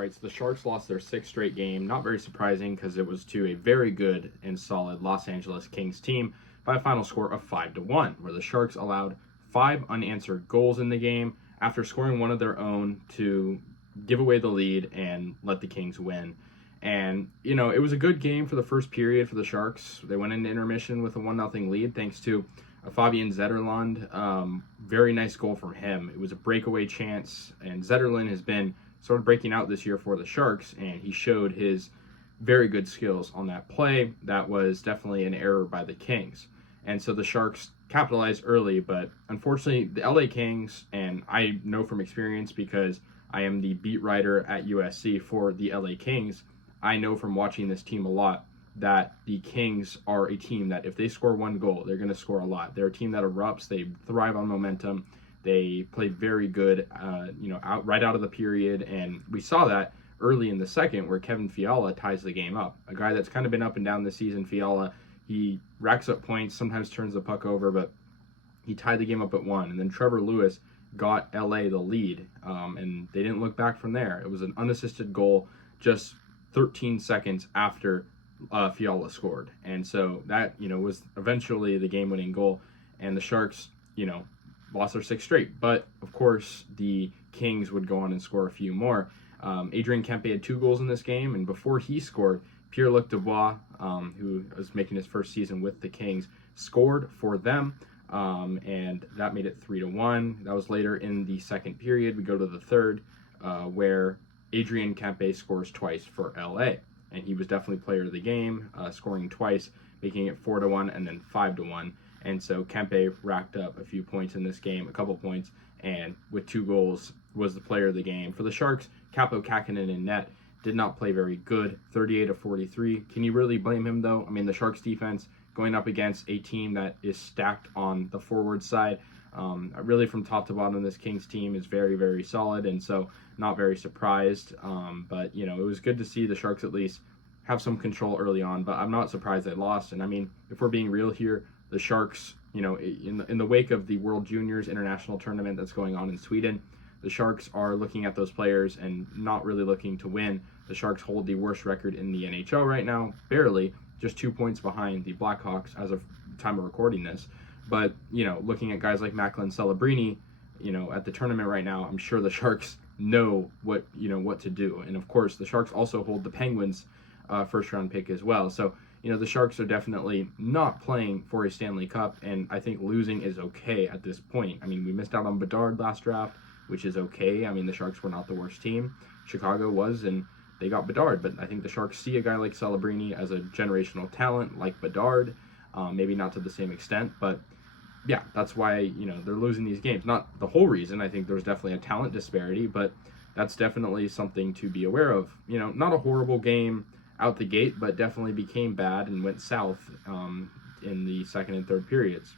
All right, so the Sharks lost their sixth straight game. Not very surprising because it was to a very good and solid Los Angeles Kings team by a final score of 5-1, where the Sharks allowed 5 unanswered goals in the game after scoring one of their own to give away the lead and let the Kings win. And, it was a good game for the first period for the Sharks. They went into intermission with a 1-0 lead thanks to a Fabian Zetterlund. Very nice goal from him. It was a breakaway chance, and Zetterlund has been sort of breaking out this year for the Sharks, and he showed his very good skills on that play. That was definitely an error by the Kings. And so the Sharks capitalized early, but unfortunately the LA Kings, and I know from experience because I am the beat writer at USC for the LA Kings, I know from watching this team a lot that the Kings are a team that if they score one goal, they're going to score a lot. They're a team that erupts. They thrive on momentum. They play very good, right out of the period, and we saw that early in the second where Kevin Fiala ties the game up. A guy that's kind of been up and down this season, Fiala, he racks up points, sometimes turns the puck over, but he tied the game up at 1. And then Trevor Lewis got LA the lead, and they didn't look back from there. It was an unassisted goal just 13 seconds after Fiala scored. And so that, was eventually the game-winning goal, and the Sharks, lost their 6th straight. But, of course, the Kings would go on and score a few more. Adrian Kempe had 2 goals in this game, and before he scored, Pierre-Luc Dubois, who was making his first season with the Kings, scored for them, and that made it 3-1. That was later in the second period. We go to the third, where Adrian Kempe scores twice for LA, and he was definitely player of the game, scoring twice, making it 4-1 and then 5-1. And so Kempe racked up a few points in this game, a couple points, and with 2 goals was the player of the game. For the Sharks, Kaapo Kähkönen in net did not play very good, 38-43. Can you really blame him, though? I mean, the Sharks defense going up against a team that is stacked on the forward side, really from top to bottom, this Kings team is very, very solid, and so not very surprised. But, it was good to see the Sharks at least have some control early on, but I'm not surprised they lost. And I mean, if we're being real here, the Sharks, in the wake of the World Juniors International Tournament that's going on in Sweden, the Sharks are looking at those players and not really looking to win. The Sharks hold the worst record in the NHL right now, barely, just 2 points behind the Blackhawks as of time of recording this. But, looking at guys like Macklin Celebrini, at the tournament right now, I'm sure the Sharks know what to do. And of course, the Sharks also hold the Penguins first round pick as well. So, the Sharks are definitely not playing for a Stanley Cup, and I think losing is okay at this point. I mean, we missed out on Bedard last draft, which is okay. I mean, the Sharks were not the worst team. Chicago was, and they got Bedard, but I think the Sharks see a guy like Celebrini as a generational talent like Bedard, maybe not to the same extent, but yeah, that's why, they're losing these games. Not the whole reason. I think there's definitely a talent disparity, but that's definitely something to be aware of. Not a horrible game out the gate, but definitely became bad and went south in the second and third periods.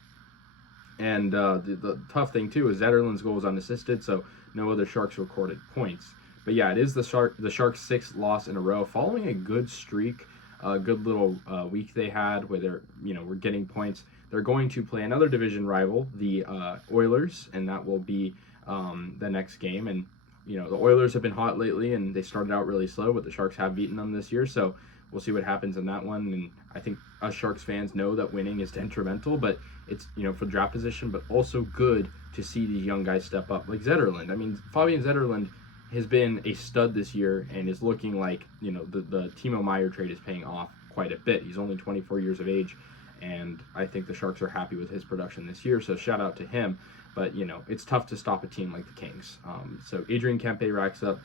And the tough thing, too, is Zetterlund's goal was unassisted, so no other Sharks recorded points. But yeah, it is the Sharks' 6th loss in a row, following a good streak, a good little week they had where they're, were getting points. They're going to play another division rival, the Oilers, and that will be the next game. And, the Oilers have been hot lately, and they started out really slow, but the Sharks have beaten them this year, so we'll see what happens in that one. And I think us Sharks fans know that winning is detrimental, but it's, for draft position, but also good to see these young guys step up, like Zetterlund. I mean, Fabian Zetterlund has been a stud this year and is looking like, the Timo Meier trade is paying off quite a bit. He's only 24 years of age, and I think the Sharks are happy with his production this year, so shout out to him. But, it's tough to stop a team like the Kings. So Adrian Kempe racks up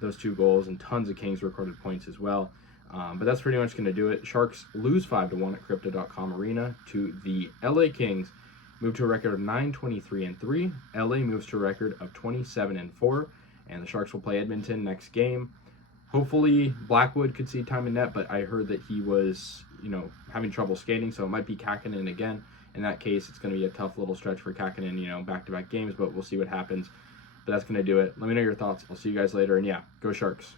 those 2 goals, and tons of Kings recorded points as well. But that's pretty much going to do it. Sharks lose 5-1 at Crypto.com Arena to the LA Kings, move to a record of 9-23-3. LA moves to a record of 27-4, and the Sharks will play Edmonton next game. Hopefully Blackwood could see time in net, but I heard that he was, having trouble skating, so it might be Kähkönen again. In that case, it's going to be a tough little stretch for Kähkönen, back-to-back games, but we'll see what happens. But that's going to do it. Let me know your thoughts. I'll see you guys later, and yeah, go Sharks.